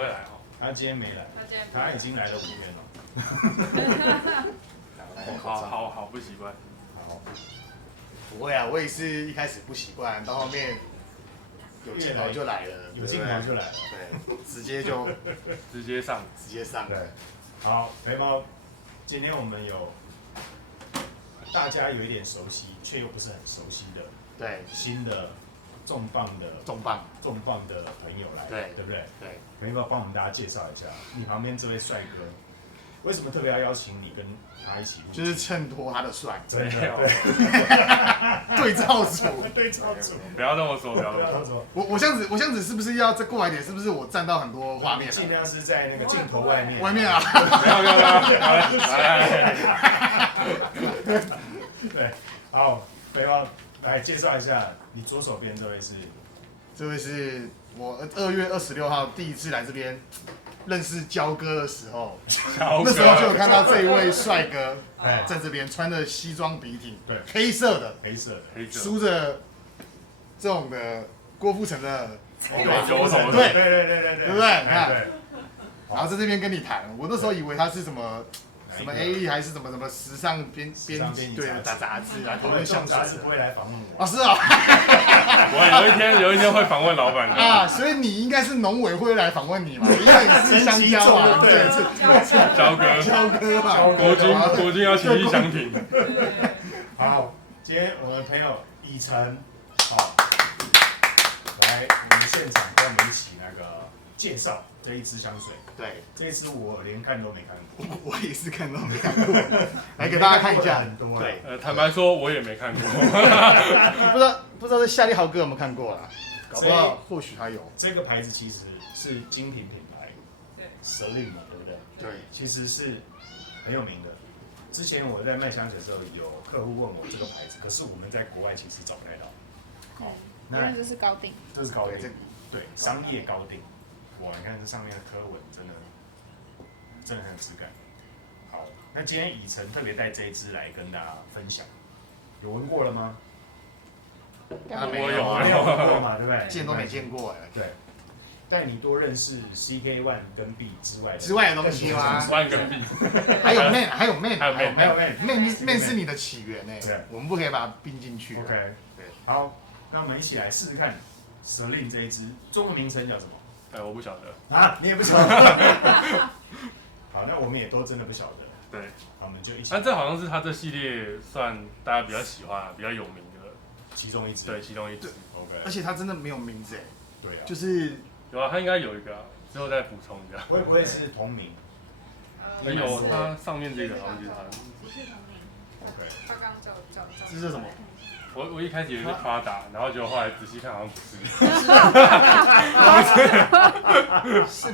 会来哦。他今天没来，他已经来了5天了。好不习惯。好，不会啊，我也是一开始不习惯，到后面有镜头就来了，有镜头就来了，对，直接上。对，好，肥猫，今天我们有大家有一点熟悉，却又不是很熟悉的，对，新的重磅的朋友来，对不对？对，肥猫帮我们大家介绍一下，你旁边这位帅哥，为什么特别要邀请你跟他一起录？就是衬托他的帅，真的，对照组，对照组，不要这么说，不要这么说。说。我这样子是不是要再过来一点？是不是我占到很多画面？尽量是在那个镜头外面。外面啊！没有，来。对，好，肥猫来介绍一下，你左手边这位是？这位是我2月26号第一次来这边认识焦哥的时候，那时候就有看到这一位帅哥在这边穿着西装笔挺，对，黑色的，梳着这种的郭富城的对，对不对？你看，然后在这边跟你谈，我那时候以为他是什么 A 还是什么时尚编辑对杂志啊，讨论相杂志不会来访问我。哦，是啊，我有一天会访问老板的啊，所以你应该是农委会来访问你嘛，因为你是香蕉啊，对，焦哥嘛，国军要情义相挺。好，今天我们朋友以晨，好，来我们现场跟我们一起那个介绍这一支香水。对，这一支我连看都没看过，我也是看都没看过，来给大家看一下。对，坦白说，我也没看过。不知道这夏利豪哥有没有看过啦？搞不好或许他有。这个牌子其实是精品品牌，舍利嘛，对不对？对，其实是很有名的。之前我在卖香水的时候，有客户问我这个牌子，可是我们在国外其实找不太到。因为这是高定，这是高定，对，商业高定。哇，你看这上面的刻纹，真的很有质感。好，那今天以晨特别带这一支来跟大家分享，有闻过了吗？没有闻过嘛，对不对？见都没见过哎。对，带你多认识 CK One 跟 B 之外的东西吗？One 跟 B， 还有 Man 是你的起源哎，对，我们不可以把它并进去。 OK， 对，好，那我们一起来试试看舍令这一支，中文名称叫什么？我不晓得啊，你也不晓得。好，那我们也都真的不晓得。对，好，我们就一起。这好像是他这系列算大家比较喜欢、比较有名的其中一支。对，其中一支。OK。而且他真的没有名字哎。对啊。就是有啊，他应该有一个，之后再补充一下。会不会是同名？有，他上面这个好像就是他的。不是同名。OK。他刚找。这是什么？我一开始以为是发达，然后结果后来仔细看好像不是。是。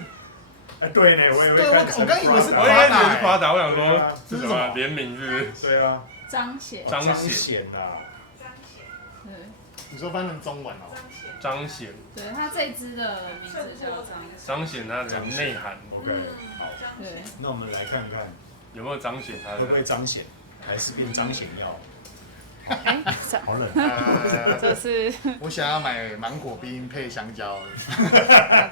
对呢，我刚以为是发达，我想说是什么联名是不是？对啊。彰显啦。对。你说翻成中文哦？彰显。对，他这支的名字叫彰显它的内涵。OK。好。对。那我们来看看有没有彰显它的？会不会彰显？还是变彰显药？好冷。这是我想要买芒果冰配香蕉。好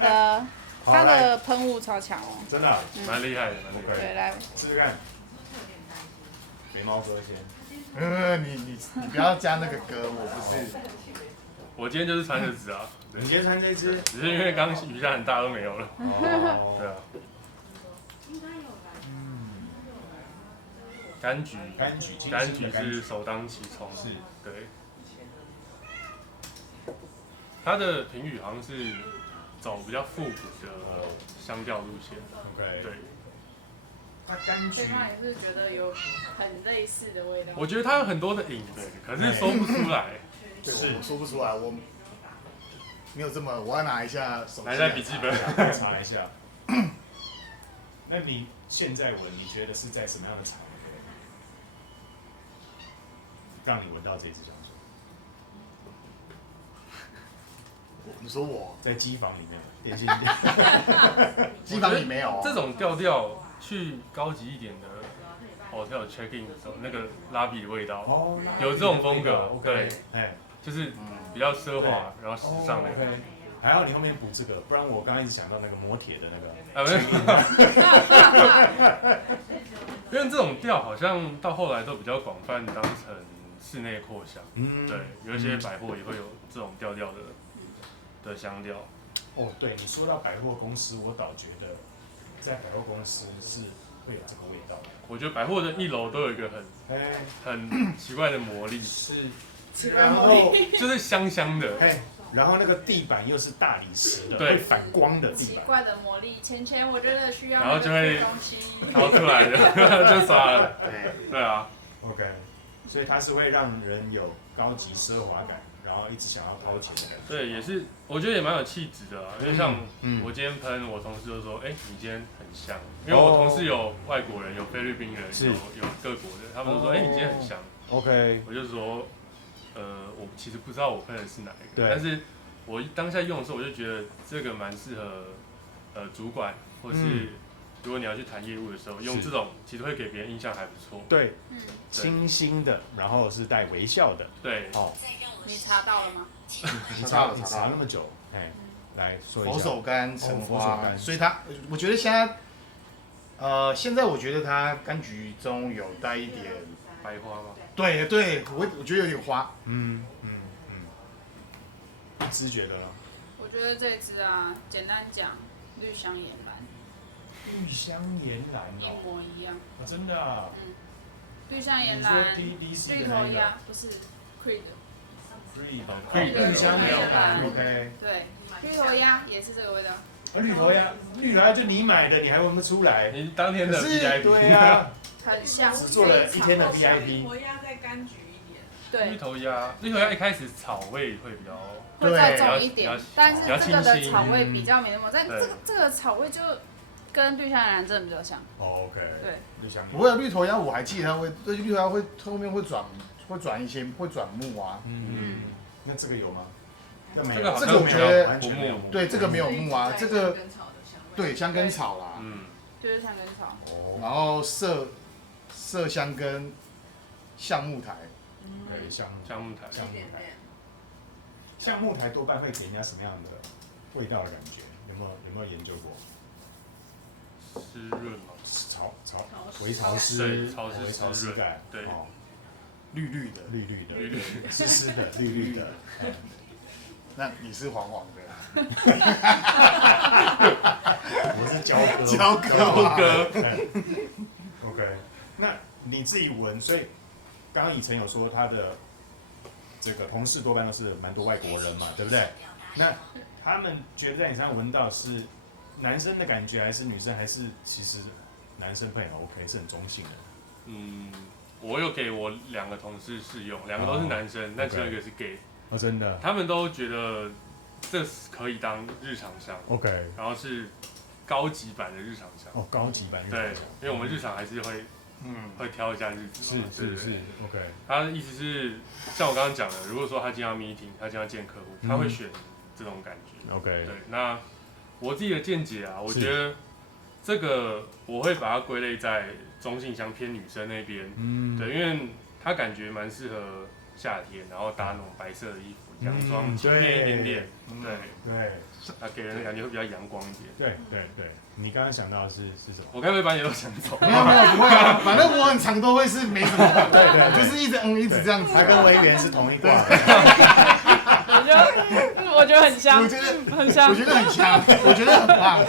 的，它的喷雾超强哦。真的。蛮厉害的，对，来试试看。肥猫哥先。你不要加那个歌，我不是。我今天就是穿这支啊。你今天穿这支？只是因为刚雨下很大都没有了。哦。对啊。柑橘是首当其冲，是，对。它的评语好像是走比较复古的香调路线。OK。对。它柑橘。他也是觉得有很类似的味道。我觉得它有很多的影子，可是说不出来。对，我说不出来，我没有这么，我要拿一下手机。拿一下笔记本，查一下。那你现在闻，你觉得是在什么样的场合让你闻到这支香水？你说我在机房里面，电信店。机房里没有。这种调调去高级一点的 hotel check in 的时候，那个拉比的味道，有这种风格，对，就是比较奢华，然后时尚的。还好你后面补这个，不然我刚刚一直想到那个磨铁的那个。因为这种调好像到后来都比较广泛当成室内扩香，对，有一些百货也会有这种调的香调。哦，对，你说到百货公司，我倒觉得在百货公司是会有这个味道的。我觉得百货的一楼都有一个很奇怪的魔力，是，然后就是香香的，然后那个地板又是大理石的，对，会反光的地板。奇怪的魔力，钱我觉得需要。然后就会掏出来的，就刷了。对啊。OK， 所以它是会让人有高级奢华感，然后一直想要掏钱的感觉。对，也是，我觉得也蛮有气质的啊。因为像我今天喷，我同事就说，你今天很香。因为我同事有外国人，有菲律宾人，有各国的，他们都说，你今天很香。OK， 我就说。我其实不知道我喷的是哪一个，对，但是我当下用的时候，我就觉得这个蛮适合主管，或是如果你要去谈业务的时候，用这种其实会给别人印象还不错。对，清新的，然后是带微笑的。对，好，你查到了吗？你查那么久，来说一下。佛手柑、橙花，所以我觉得现在我觉得它柑橘中有带一点白花吗？对，我觉得有点花。知觉的了。我觉得这支啊，简单讲，绿香岩兰。绿香岩兰一模一样。真的啊。绿香岩兰。绿头鸭不是 Creed。绿香岩兰 ，OK。对，绿头鸭也是这个味道。绿头鸭就你买的，你还闻不出来？你当天的 VIP。对啊。很香。只做了一天的 VIP。绿头鸭再柑橘一点。对。绿头鸭一开始草味会比较。会再重一点，但是这个的草味比较没那么，但这个草味就跟绿香岩兰真的比较像。OK。对，绿香。不会，绿头鸭我还记得它绿头鸭会后面会转木啊。那这个有吗？这个我觉得对，这个没有木啊，这个对香根草啦。就是香根草。然后麝香跟橡木苔。对，橡木苔。橡木苔多半会给人家什么样的味道的感觉？有没有研究过？湿润吗？微潮湿，潮湿感。对。绿绿的，湿湿的，绿绿的。那你是黄黄的。我是焦哥。OK， 那你自己闻，所以刚刚以晨有说他的。这个同事多半都是蛮多外国人嘛，对不对？那他们觉得在你身上闻到是男生的感觉，还是女生，还是其实男生配很 OK， 是很中性的。我有给我2个同事试用，2个都是男生，但其中一个是 gay。真的。他们都觉得这可以当日常香。OK。然后是高级版的日常香。高级版。对，因为我们日常还是会挑一下日子。是 ，OK。他的意思是，像我刚刚讲的，如果说他今天要 meeting， 他今天要见客户，他会选这种感觉。OK。对，那我自己的见解啊，我觉得这个我会把它归类在中性香偏女生那边。对，因为它感觉蛮适合夏天，然后搭那种白色的衣服，洋装轻便一点点。对。它给人的感觉会比较阳光一点。对。你刚刚想到的是什么？我该不会把你都想走？没有不会啊，反正我很常都会是没什么。对，就是一直这样子。他跟微元是同一挂。我觉得很香，我觉得很香，我觉得很香，我觉得很棒，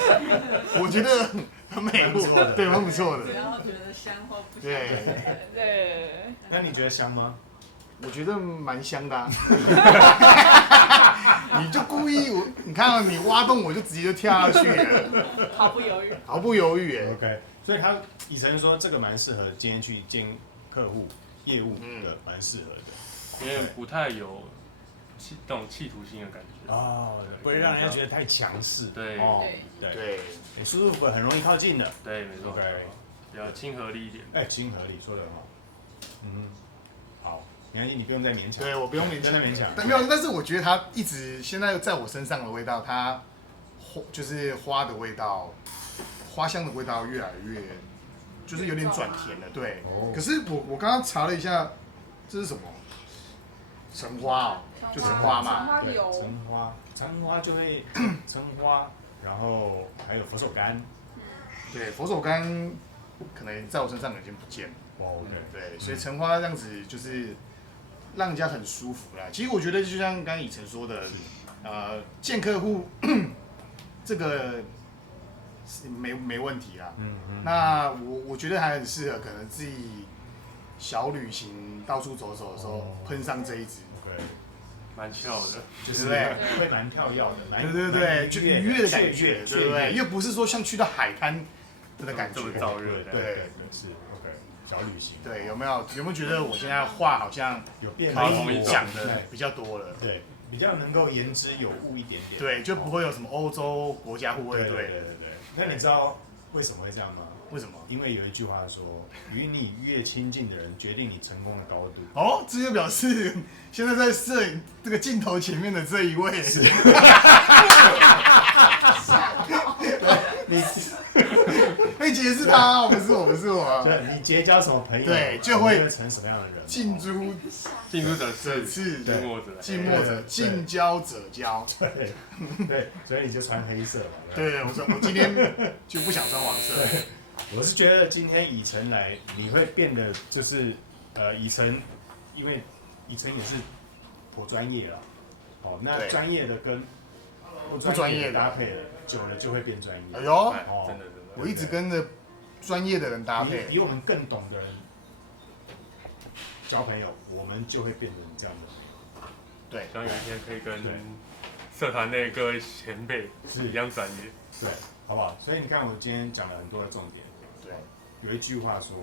我觉得很美不错的，对，蛮不错的。只要觉得香或不香。对。那你觉得香吗？我觉得蛮香的。你就故意你看到你挖洞，我就直接就跳下去了，毫不犹豫。毫不犹豫哎。OK， 所以以晨说这个蛮适合今天去见客户业务的，蛮适合的，因为不太有那种企图心的感觉。不会让人家觉得太强势。对，很舒服，很容易靠近的。对，没错。比较亲和力一点。亲和力说得很好。好。你不用再勉强。对，我不用勉强。但是我觉得它一直现在在我身上的味道，它就是花的味道，花香的味道越来越，就是有点转甜了。对。可是我刚刚查了一下，这是什么？橙花就橙花嘛。橙花油。橙花。橙花就会橙花，然后还有佛手柑。对，佛手柑可能在我身上已经不见了。哇，OK，对，所以橙花这样子就是让人家很舒服啦。其实我觉得就像刚刚以晨说的，见客户这个是没问题啦。那我觉得还很适合，可能自己小旅行到处走走的时候喷上这一支。蛮翘的，就是会蛮跳跃的，对，就愉悦的感觉，对不对？又不是说像去到海滩的感觉，这么燥热的，对，是 OK， 小旅行。对，有没有觉得我现在话好像有变可以讲的比较多了？对，比较能够言之有物一点点。对，就不会有什么欧洲国家护卫队。对。那你知道为什么会这样吗？为什么？因为有一句话说，与你越亲近的人，决定你成功的高度。哦，这就表示现在在摄影这个镜头前面的这一位是。你可以解释他，不是我。对，你结交什么朋友，对，就会成什么样的人。近朱者赤，近墨者近交者交。对，所以你就穿黑色嘛。对，我今天就不想穿黄色。我是觉得今天以晨来，你会变得就是以晨，因为以晨也是颇专业了。哦，那专业的跟不专业的搭配了，久了就会变专业。哎呦，真的，我一直跟着专业的人搭配，比我们更懂的人交朋友，我们就会变成这样的。对，希望有一天可以跟社团内各位前辈是一样专业，对，好不好？所以你看，我今天讲了很多的重点。对，有一句话说，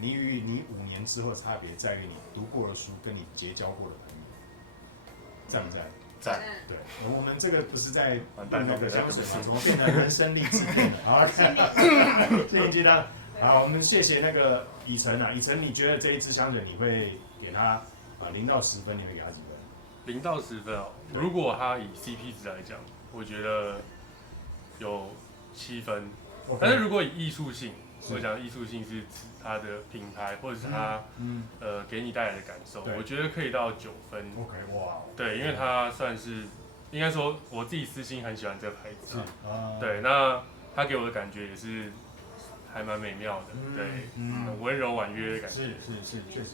你与你5年之后的差别在于你读过的书跟你结交过的朋友，赞不赞？赞。对，我们这个不是在混那个香水嘛，怎么变成人生励志片了？好，谢谢鸡蛋。好，我们谢谢那个以晨啊，以晨，你觉得这一支香水你会给他0到10分，你会给他几分？ 0到10分哦。如果它以 CP 值来讲，我觉得有7分。但是如果以艺术性，我讲艺术性是指它的品牌或者是它给你带来的感受，我觉得可以到9分。OK， 哇，对，因为它算是应该说我自己私心很喜欢这个牌子，对，啊那它给我的感觉也是还蛮美妙的，对，很温柔婉约的感觉。是，确实。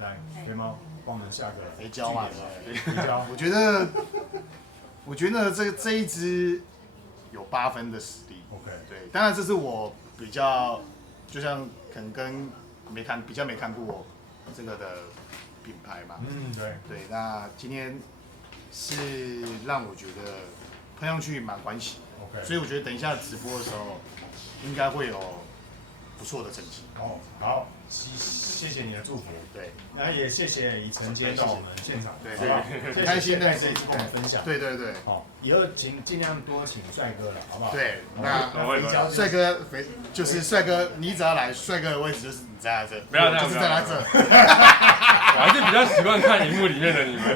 来，肥猫，帮我们下个肥蕉嘛，肥蕉。我觉得这一支有8分的实力。OK， 对，当然这是我比较，就像可能跟比较没看过这个的品牌嘛。对，那今天是让我觉得喷上去蛮欢喜的。OK， 所以我觉得等一下直播的时候应该会有不错的成绩。好，谢谢你的祝福。对，那也谢谢以晨今天到我们现场，对，好不好？很开心的，这一次跟我们分享。对。好，以后尽量多请帅哥了，好不好？对，那帅哥，你只要来，帅哥的位置就是你在这，不要这样，就是在他这。我还是比较习惯看荧幕里面的你们。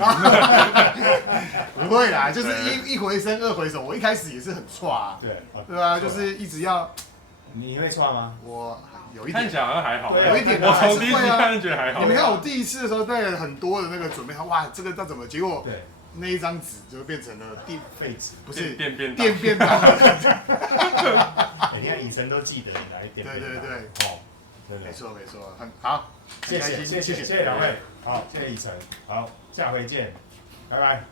不会啦，就是一回生二回熟。我一开始也是很挫啊，对啊，就是一直要。你会挫吗？我有一点，看起来好像还好，有一点，我从第一次看就觉得还好。你们看我第一次的时候带了很多的那个准备，哇，这个要怎么？结果那一张纸就变成了废纸，不是电便当。你看以晨都记得你来电便当。对，哦，对，没错，很好，谢谢两位，好，谢谢以晨，好，下回见，拜拜。